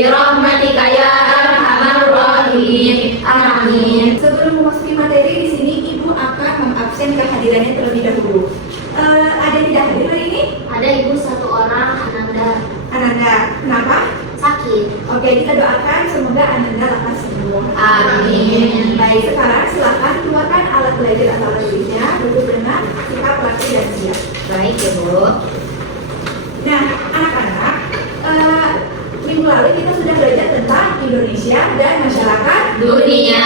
birahmatika ya arhamar rahimin. Amin. Sebelum memasuki materi di sini, Ibu akan mengabsen kehadirannya terlebih dahulu. Ada yang tidak hadir hari ini? Ada ibu satu orang, Ananda, Ananda, kenapa? sakit. Oke, kita doakan semoga Ananda lekas sembuh. Amin. Baik, sekarang silakan keluarkan alat belajar atau alat tulisnya, duduk dengan sikap rapi dan siap. Baik ya Bu. Nah, anak-anak, minggu lalu kita sudah belajar tentang Indonesia dan masyarakat Dunia.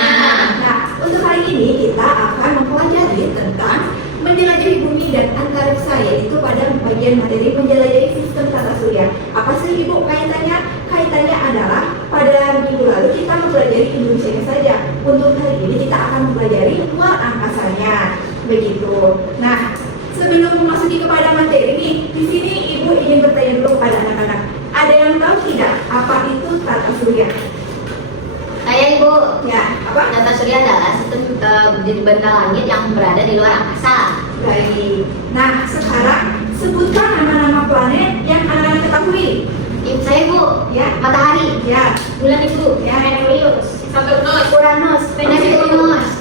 Nah, untuk hari ini kita akan mempelajari tentang menjelajahi bumi dan antariksa, yaitu pada bagian materi menjelajahi sistem tata surya. Apa sih Ibu kaitannya? Kaitannya adalah pada minggu lalu kita mempelajari Indonesia saja. Untuk hari ini kita akan mempelajari luar angkasanya. Begitu. Nah, sebelum memasuki kepada materi ini, di sini Ibu ingin bertanya dulu kepada anak-anak. Ada yang tahu tidak apa itu tata surya? Saya Ibu. Ya, apa? Tata surya adalah sistem benda langit yang berada di luar angkasa. Baik. Nah, sekarang sebutkan nama-nama planet yang anak-anak ketahui. Ibu saya Bu. Ya. Matahari. Ya. Bulan Ibu. Ya. Merkurius. Saturnus. Uranus. Venus.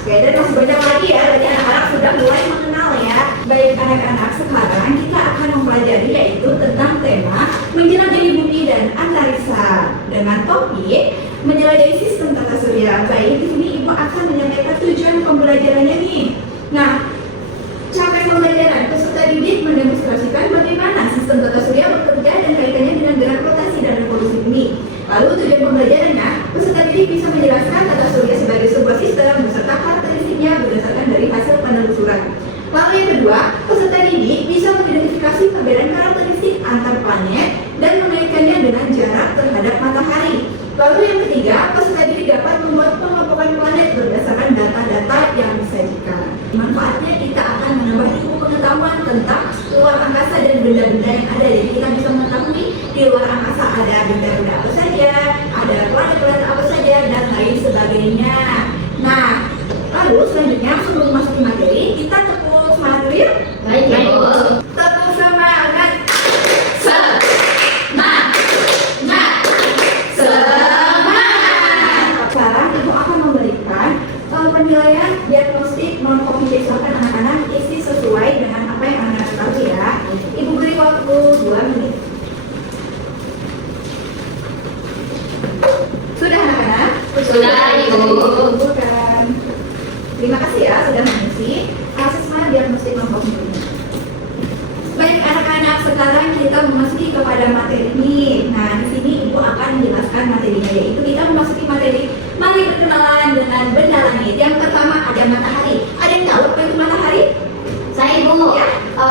Oke, dan masih banyak lagi ya. Berarti anak-anak sudah mulai mengenal ya. Baik anak-anak, sekarang kita akan mempelajari yaitu tentang tema menjelajahi bumi dan antariksa dengan topik menjelajahi sistem tata surya. Baik, di sini Ibu akan menyampaikan tujuan pembelajarannya nih. Nah, capaian pembelajaran peserta didik mendemonstrasikan bagaimana sistem tata surya bekerja dan kaitannya dengan gerak rotasi dan revolusi bumi. Lalu tujuan pembelajarannya, peserta didik bisa menjelaskan tata surya sebagai sebuah sistem beserta karakteristiknya berdasarkan dari hasil penelusuran. Lalu yang kedua, peserta didik bisa mengidentifikasi perbedaan karakteristik antar planet dan mengaitkannya dengan jarak terhadap matahari. Lalu yang ketiga, peserta didik dapat membuat pengelompokan planet berdasarkan data-data yang disajikan. Manfaatnya kita akan menambah ilmu pengetahuan tentang luar angkasa dan benda-benda yang ada. Jadi kita bisa mengetahui di luar angkasa ada benda-benda apa saja, ada planet-planet apa saja, dan lain sebagainya. Nah, lalu selanjutnya sebelum masuk ke materi, kita tepuk semangat dulu yuk. Baik ya Bu. Tepuk semangat. Sekarang Ibu akan memberikan penilaian diagnostik non-kognitif. Silakan anak-anak isi sesuai dengan apa yang anak-anak tahu ya. Ibu beri waktu 2 menit. Sudah anak-anak? Sudah, Ibu. Bukan. Terima kasih ya sudah mengisi asesmen diagnostik non-kognitif. Baik anak-anak, sekarang kita memasuki kepada materi ini. Nah, di sini Ibu akan menjelaskan materinya, yaitu kita memasuki materi. Mari berkenalan dengan benda langit. Yang pertama ada matahari. Ada yang tahu apa itu matahari? Saya Ibu. Ya.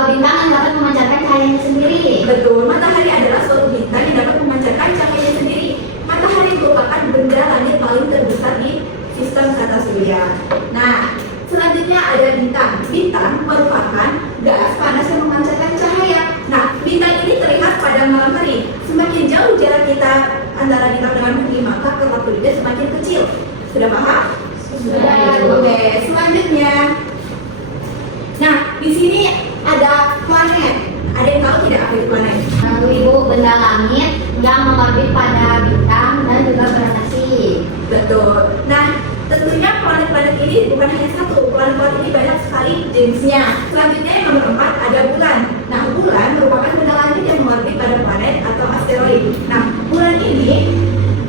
Bintang yang dapat memancarkan cahayanya sendiri. Betul, matahari adalah suatu bintang yang dapat memancarkan cahayanya sendiri. Matahari merupakan benda langit paling terbesar di sistem tata surya. Nah, selanjutnya ada bintang. Bintang merupakan gas panas yang memancarkan cahaya. Nah, bintang ini terlihat pada malam hari. Semakin jauh jarak kita antara bintang dengan bumi, maka kelap kulitnya semakin kecil. Sudah paham? Sudah, Ibu. Oke, selanjutnya. Nah, di sini ada planet. Ada yang tahu tidak apa itu planet? Lalu Ibu, benda langit yang mengorbit pada bintang dan juga berotasi. Betul. Nah, tentunya planet-planet ini bukan hanya satu. Planet-planet ini banyak sekali jenisnya. Selanjutnya yang nomor 4 ada bulan. Nah, bulan merupakan benda langit yang mengorbit pada planet atau asteroid. Nah, bulan ini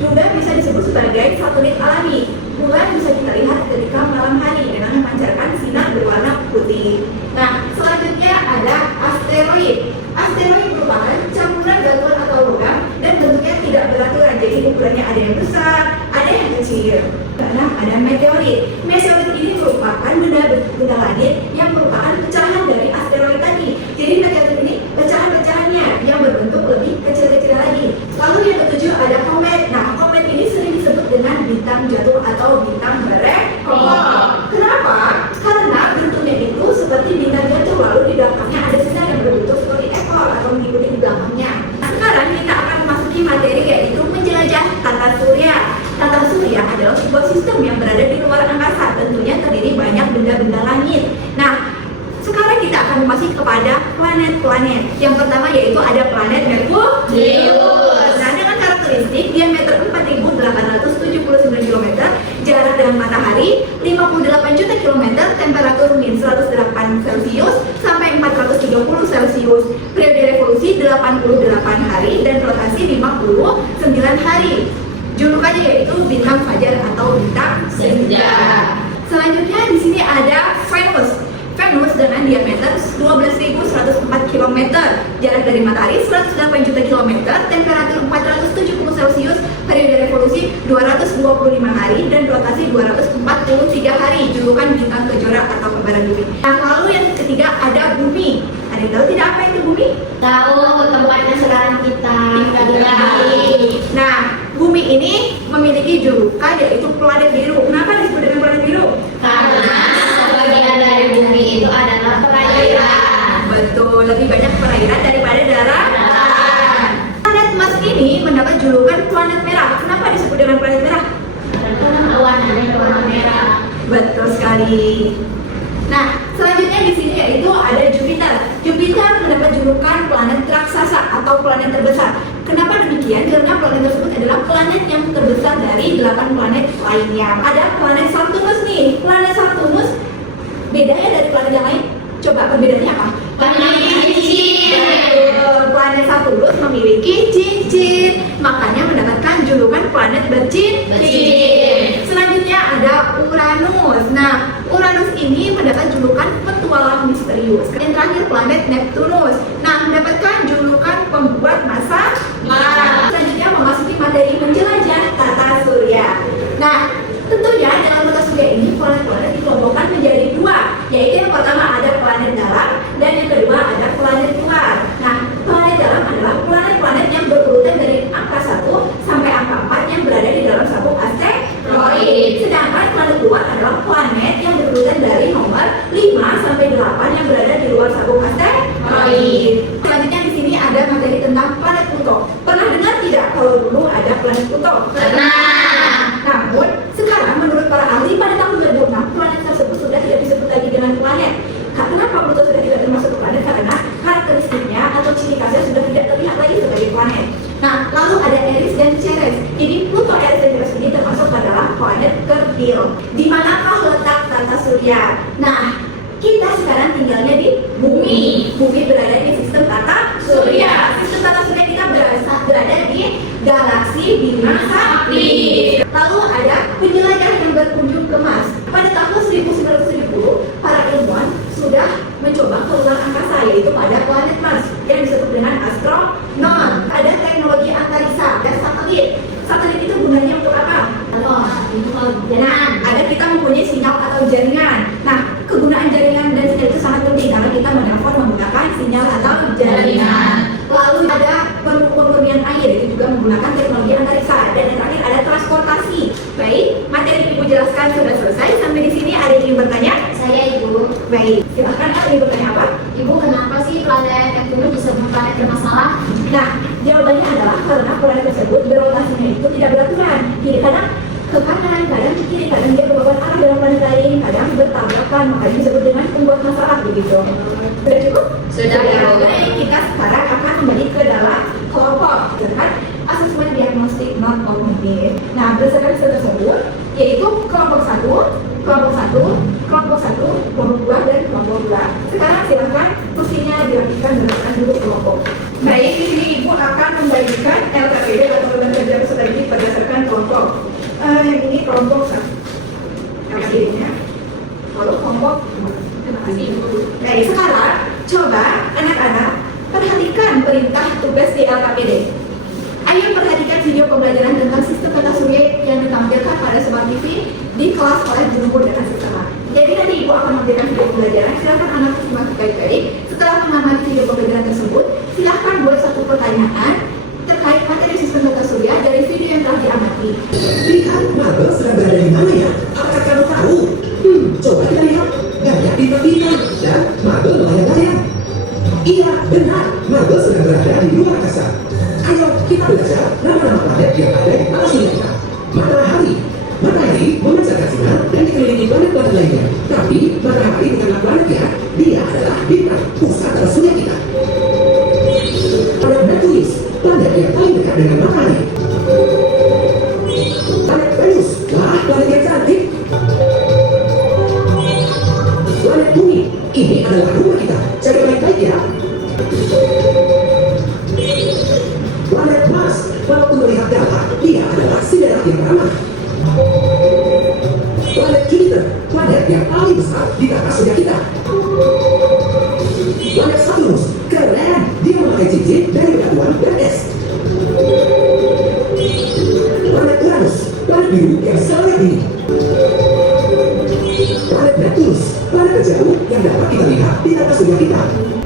juga bisa disebut sebagai satelit alami. Bulan bisa kita lihat ketika malam hari dengan memancarkan sinar berwarna putih. Nah, selanjutnya ada asteroid. Asteroid merupakan campuran batuan atau logam dan bentuknya tidak beraturan. Jadi ukurannya ada yang besar, ada yang kecil. Nah, ada meteorit. Meteorit ini merupakan benda langit yang merupakan pecahan dari asteroid tadi. Jadi meteorit ini pecahan-pecahannya yang berbentuk lebih kecil-kecil lagi. Lalu yang ketujuh ada komet. Nah, komet ini sering disebut dengan bintang jatuh atau bintang berekor. Kenapa? Karena bentuknya itu seperti bintang jatuh, lalu di belakangnya ada sinar yang berbentuk seperti ekor atau mengikuti di belakangnya. Nah, sekarang kita akan memasuki materi yaitu menjelajah tata surya. Tata surya adalah sebuah sistem yang berada di luar angkasa, tentunya terdiri banyak benda-benda langit. Nah, sekarang kita akan memasuki kepada planet-planet. Yang pertama yaitu ada planet Merkurius. Nah, dengan karakteristik domestik, diameter 4.879 km, jarak dengan matahari 58 juta kilometer, temperatur min 108 Celcius sampai 430 Celcius, periode revolusi 88 hari dan rotasi 59 hari. Julukannya yaitu bintang fajar atau bintang senja. Selanjutnya di sini ada Venus. Venus dengan diameter 12.104 km, jarak dari matahari 108 juta kilometer, temperatur 470 Celcius, periode revolusi 225 hari dan rotasi 243 hari. Julukan bintang kejora atau kembaran bumi. Nah, lalu yang ketiga ada bumi. Ada yang tahu tidak apa itu bumi? Tahu tempatnya sekarang kita tinggal. Nah, bumi ini memiliki julukan yaitu planet biru. Kenapa disebut dengan planet biru? Karena sebagian dari bumi itu adalah perairan. Betul, lebih banyak perairan daripada daratan. Planet Mars ini mendapat julukan planet merah. Kenapa disebut dengan planet merah? Karena warnanya warna merah. Betul sekali. Nah, selanjutnya di sini yaitu ada Jupiter. Jupiter mendapat julukan planet raksasa atau planet terbesar. Kenapa demikian? Karena planet tersebut adalah planet yang terbesar dari 8 planet lainnya. Ada planet Saturnus nih. Planet Saturnus bedanya dari planet yang lain. Coba perbedaannya apa? Planet Saturnus memiliki cincin, makanya mendapatkan julukan planet bercincin. Selanjutnya ada Uranus. Nah, Uranus ini mendapat julukan petualang misterius. Yang terakhir planet Neptunus. Nah, mendapatkan julukan pembuat masa lalu. Selanjutnya memasuki materi menjelajah tata surya. Nah, tentunya dalam tata surya ini planet-planet dikelompokkan menjadi dua, yaitu yang pertama ada planet dalam dan yang kedua ada planet luar. Nah, planet dalam adalah planet-planet yang berurutan dari angka 1 sampai angka 4 yang berada di dalam sabuk asteroid. Sedangkan planet luar adalah planet yang berurutan dari nomor 5 sampai 8 yang berada di luar sabuk asteroid. Selanjutnya di sini ada materi tentang planet Pluto. Pernah dengar tidak kalau dulu ada planet Pluto? Namun, sekarang menurut para ahli pada tahun 2006 planet tersebut sudah tidak disebut lagi dengan planet. Kenapa Pluto sudah tidak termasuk planet? Karena karakteristiknya atau ciri khasnya sudah tidak terlihat lagi sebagai planet. Nah, lalu ada Eris dan Ceres. Jadi Pluto, Eris dan Ceres ini termasuk adalah planet kerdil. Di manakah letak tata surya? Nah, kita sekarang tinggalnya di bumi. Bumi berada di sistem tata surya. Sistem tata surya kita berada di galaksi Bima Sakti. Lalu ada penjelajah yang berkunjung ke Mars. Pada tahun 1970, para ilmuwan sudah mencoba ke luar angkasa, yaitu pada planet Mars yang disebut dengan astronaut. Ada teknologi antariksa, ada satelit. Satelit itu gunanya untuk apa? Nah, ada kita mempunyai sinyal atau jaringan. Nah, kegunaan jaringan dan sinyal itu sangat penting karena kita menelpon menggunakan sinyal atau jaringan. Lalu ada pemurnian air, itu juga menggunakan teknologi antariksa. Dan yang terakhir ada transportasi. Baik, materi Ibu jelaskan sudah selesai. Sampai di sini ada yang ingin bertanya? Saya Ibu. Baik, silahkan ingin bertanya apa? Ibu, kenapa sih planet Neptunus disebut planet bermasalah? Nah, jawabannya adalah karena planet tersebut berotasinya itu tidak beraturan. Jadi kadang ke kanan, kadang ke kiri, kadang dia berubah arah dalam planet lain, kadang bertabrakan, makanya disebut dengan pembuat masalah begitu. Sudah cukup? Sudah, Ibu. Baik, kita sekarang akan kembali ke dalam kelompok, kan? Asesmen diagnostik non kognitif. Nah, berdasarkan hasil tersebut, yaitu kelompok 1, kelompok 1, kelompok 1, kelompok 2, dan kelompok 2. Sekarang silakan kursinya dirapikan berdasarkan duduk kelompok. Baik, di sini Ibu akan membagikan LKPD atau lembaga kerja peserta didik berdasarkan kelompok. Yang ini kelompok 1. LKPD-nya. Lalu kelompok 2. Terima kasih Ibu. Baik, sekarang coba anak-anak perhatikan perintah tugas di LKPD. Ayo perhatikan video pembelajaran tentang sistem tata surya yang ditampilkan pada Smart TV di kelas oleh guru dengan sistema. Jadi nanti Ibu akan memberikan video pembelajaran. Silakan anak simak baik-baik. Setelah mengamati video pembelajaran tersebut, silakan buat satu pertanyaan terkait materi sistem tata surya dari video yang telah diamati. Lihat, Marble sedang berada di mana ya? Apakah kamu tahu? Coba kita lihat. Banyak bintang-bintang dan Marble melayang-layang. Iya, benar. Marble sedang berada di luar angkasa. yang ramah. Planet Jupiter, planet yang paling besar di tata surya kita. Planet Saturnus, keren, dia memakai cincin dari batuan dan es. Planet Uranus, planet biru yang sangat dingin. Planet Neptunus, planet terjauh yang dapat kita lihat di tata surya kita.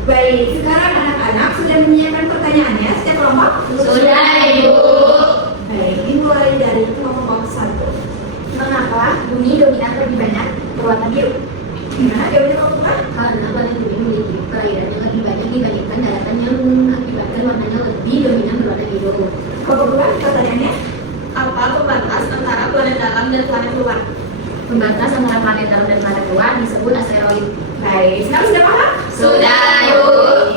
Baik, sekarang anak-anak sudah menyiapkan pertanyaannya setiap kelompok? Sudah, Ibu. Baik, dimulai dari kelompok 1. Mengapa bumi dominan lebih banyak berwarna biru? Gimana jawabannya kelompok 2? Karena planet bumi memiliki perairan yang lebih banyak dibandingkan daratan yang mengakibatkan warnanya lebih dominan berwarna biru. Kelompok 2, pertanyaannya? Apa pembatas antara planet dalam dan planet luar? Pembatas antara planet dalam dan planet luar disebut asteroid. Baik, sekarang sudah paham? Sudah, Ibu.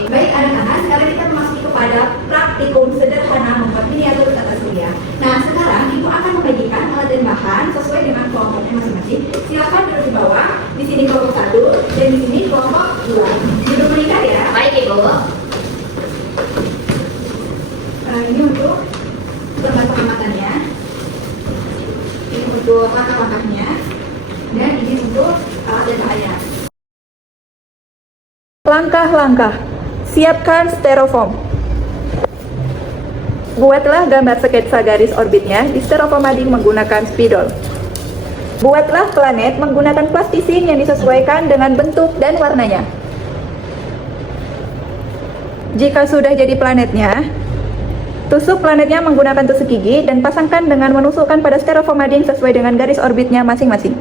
Baik anak-anak, sekarang kita memasuki kepada praktikum sederhana membuat miniatur tata surya. Nah, sekarang Ibu akan membagikan alat dan bahan sesuai dengan kelompoknya masing-masing. Silakan duduk di bawah, di sini kelompok 1 dan di sini kelompok 2. Duduk meningkat ya. Baik, Ibu. Ini untuk tempat pengamatannya, ini untuk langkah-langkahnya, dan ini untuk alat dan bahannya. Langkah-langkah. Siapkan styrofoam. Buatlah gambar sketsa garis orbitnya di styrofoam mading menggunakan spidol. Buatlah planet menggunakan plastisin yang disesuaikan dengan bentuk dan warnanya. Jika sudah jadi planetnya, tusuk planetnya menggunakan tusuk gigi dan pasangkan dengan menusukkan pada styrofoam mading sesuai dengan garis orbitnya masing-masing.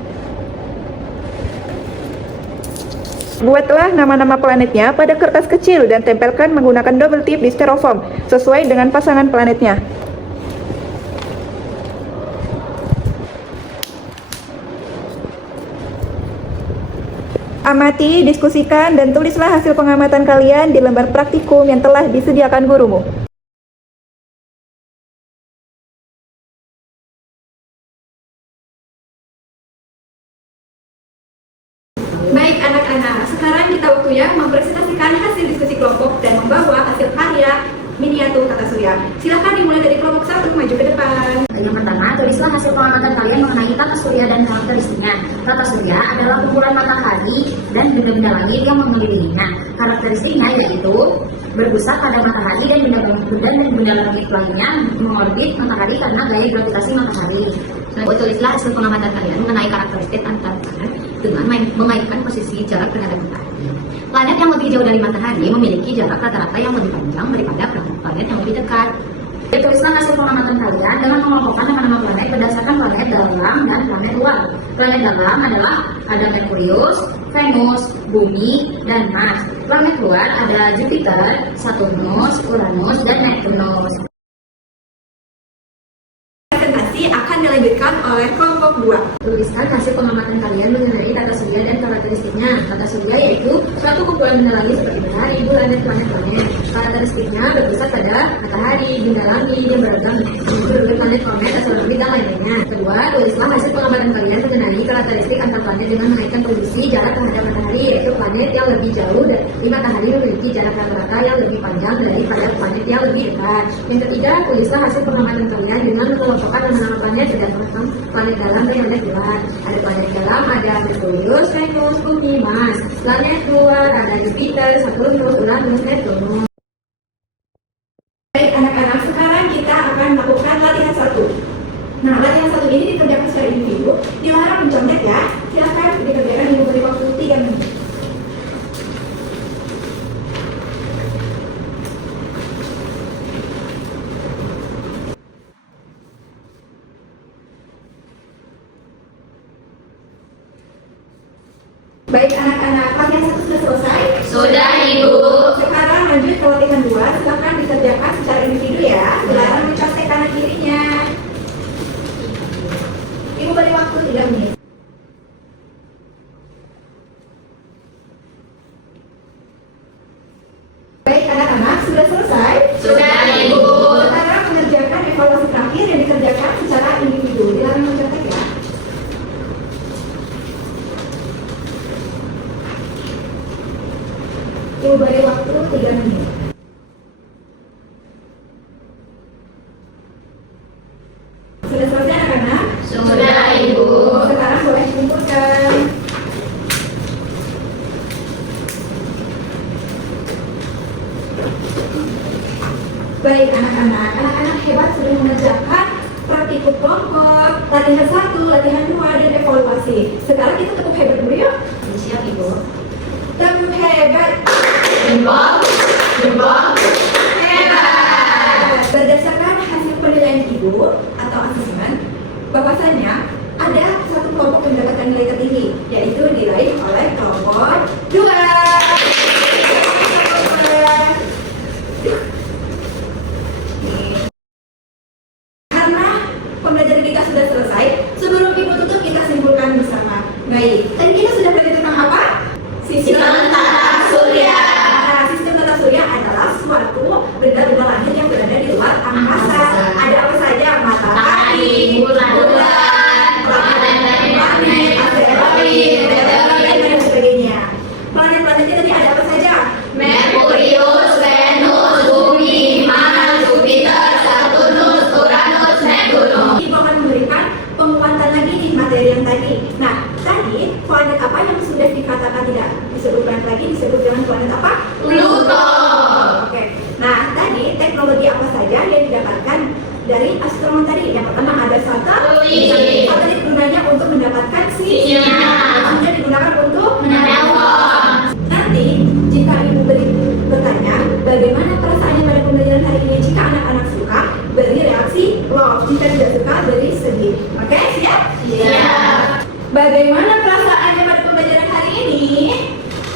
Buatlah nama-nama planetnya pada kertas kecil dan tempelkan menggunakan double tip di styrofoam sesuai dengan pasangan planetnya. Amati, diskusikan, dan tulislah hasil pengamatan kalian di lembar praktikum yang telah disediakan gurumu. Baik anak-anak, sekarang kita waktunya mempresentasikan hasil diskusi kelompok dan membawa hasil karya miniatur tata surya. Silakan dimulai dari kelompok 1 maju ke depan. Yang pertama, tulislah hasil pengamatan kalian mengenai tata surya dan karakteristiknya. Tata surya adalah kumpulan matahari dan benda-benda langit yang mengelilinginya. Karakteristiknya yaitu berpusat pada matahari dan benda langit lainnya mengorbit matahari karena gaya gravitasi matahari. Tulislah hasil pengamatan kalian mengenai karakteristik antar planet dengan mengaitkan posisi jarak terhadap matahari. Planet yang lebih jauh dari matahari memiliki jarak rata-rata yang lebih panjang daripada planet yang lebih dekat. Tulislah hasil pengamatan kalian dengan mengelompokkan nama-nama planet berdasarkan planet dalam dan planet luar. Planet dalam adalah ada Merkurius, Venus, Bumi, dan Mars. Planet luar ada Jupiter, Saturnus, Uranus, dan Neptunus. Presentasi akan dilanjutkan oleh kelompok 2. Tuliskan hasil pengamatan kalian mengenai tata surya dan karakteristiknya. Tata surya yaitu suatu kumpulan benda langit seperti matahari, bulan, dan planet-planet. Karakteristiknya berpusat pada matahari, benda langit yang beragam, berbagai planet, komet, asteroid, dan lainnya. Kedua, tulislah hasil pengamatan kalian mengenai karakteristik antar planet dengan mengaitkan posisi jarak terhadap matahari, yaitu planet yang lebih jauh dari matahari memiliki jarak rata-rata yang lebih panjang daripada planet yang lebih dekat. Yang ketiga, tulislah hasil pengamatan kalian dengan mengelompokkan nama-nama planet berdasarkan planet dalam dan planet luar. Ada planet dalam ada Merkurius, Venus, Bumi, Mars. Planet luar ada Jupiter, Saturnus, Uranus, Neptunus. Baik anak-anak, sekarang kita akan melakukan latihan 1. Nah, latihan 1 ini dikerjakan secara individu. Dilarang mencontek ya. Silakan dikerjakan di beri waktu 3 menit. Baik anak-anak, latihan 1 sudah selesai? Sudah, Ibu. Sekarang lanjut ke latihan 2. Silakan dikerjakan secara individu ya. Dilarang mencontek kanan kirinya. Ibu beri waktu 3 menit. Baik anak-anak, sudah selesai? Sudah, Ibu. Sekarang mengerjakan evaluasi terakhir yang dikerjakan secara individu. Dilarang mencontek ya. Ibu beri waktu 3 menit. Sudah selesai anak-anak? Baik anak-anak, anak-anak hebat sudah mengerjakan praktikum kelompok, latihan 1, latihan 2, dan evaluasi. Sekarang kita tepuk hebat dulu yuk. Siap Ibu. Tepuk hebat. Jempol, hebat. Berdasarkan hasil penilaian Ibu atau asesmen, bahwasanya ada satu kelompok yang mendapatkan nilai tertinggi, yaitu diraih oleh kelompok 2. Karena pembelajaran kita sudah selesai, sebelum Ibu tutup kita simpulkan bersama. Baik, tadi kita sudah belajar tentang apa? Sistem tata surya. Nah, sistem tata surya adalah suatu benda-benda langit yang berada di luar angkasa. Ada apa saja? Matahari, Bulan, planet dari planet, asteroid, meteorit, dan sebagainya. Planet-planetnya tadi ada apa saja? Merkurius, Venus, Bumi, Mars, Jupiter, Saturnus, Uranus, Neptunus. Ibu akan memberikan penguatan lagi nih materi yang tadi. Nah, tadi planet apa yang sudah dikatakan tidak disebut planet lagi, disebut dengan planet apa? Pluto. Oke. Nah, tadi teknologi apa saja yang didapatkan dari astronom tadi? Yang pertama ada satelit. Satelit gunanya untuk mendapatkan sinyal. Kemudian digunakan untuk Menelpon. nanti jika ibu bertanya bagaimana perasaannya pada pembelajaran hari ini, jika anak-anak suka beri reaksi love, jika tidak suka beri sedih. Oke, siap? Siap. Bagaimana perasaannya pada pembelajaran hari ini?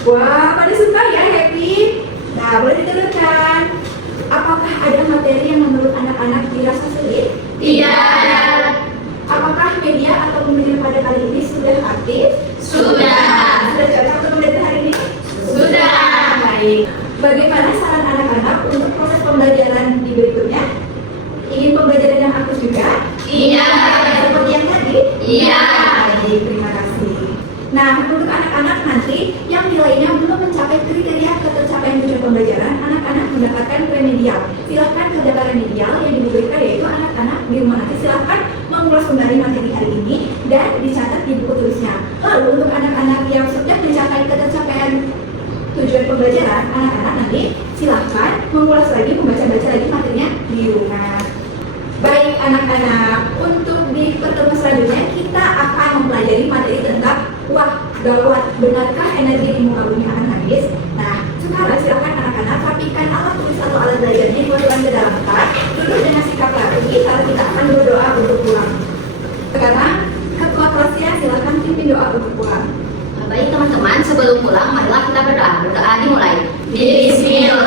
Wah, pada suka ya, happy. Nah, boleh diteruskan. Apakah ada materi yang menurut anak-anak dirasa sulit? Tidak. Apakah media atau pembelajaran pada kali ini sudah aktif? Sudah. Sudah cocok untuk pembelajaran hari ini? Sudah. Baik. Bagaimana saran anak-anak untuk proses pembelajaran di berikutnya? Ingin pembelajaran yang aktif juga? Iya. Seperti yang tadi? Iya. Baik, terima kasih. Nah, untuk anak-anak nanti yang nilainya belum mencapai kriteria ketercapaian tujuan pembelajaran, anak-anak mendapatkan remedial. Silahkan kerja remedial yang diberikan yaitu anak-anak di rumah nanti silahkan mengulas kembali materi hari ini dan dicatat di buku tulisnya. Lalu untuk anak-anak yang sudah mencapai ketercapaian tujuan pembelajaran, anak-anak nanti silahkan mengulas lagi, membaca-baca lagi materinya di rumah. Baik anak-anak, untuk di pertemuan selanjutnya kita akan mempelajari materi tentang gawat, benarkah energi di muka bumi akan habis? Nah, sekarang silakan anak-anak rapikan alat tulis atau alat belajarnya, dimasukkan ke dalam tas, duduk dengan sikap rapi, lalu kita akan berdoa untuk pulang. Sekarang ketua kelasnya silakan pimpin doa untuk pulang. Baik teman-teman, sebelum pulang marilah kita berdoa. Berdoa dimulai. Bismillah.